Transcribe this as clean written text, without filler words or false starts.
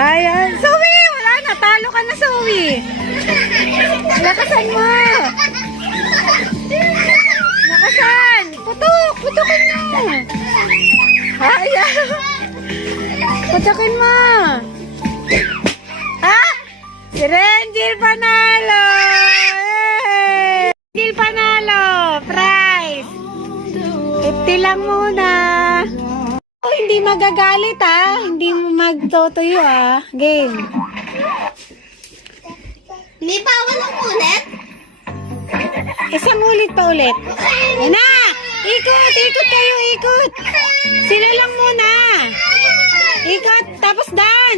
Ayan. Zoe! Wala na. Talo ka na, Zoe. Lakasan mo. Lakasan. Putok. Putokin mo. Ayan. Putokin mo. Ha? Si Renjil panalo. Hey! Renjil panalo. Prize. 50 lang muna. Oh, hindi magagalit hindi mo magtotoyo Game. Hindi pa walang ulit? Isang ulit pa ulit. Yan na! Ikot! Ikot kayo! Ikot! Sila lang muna! Ikot! Tapos dance!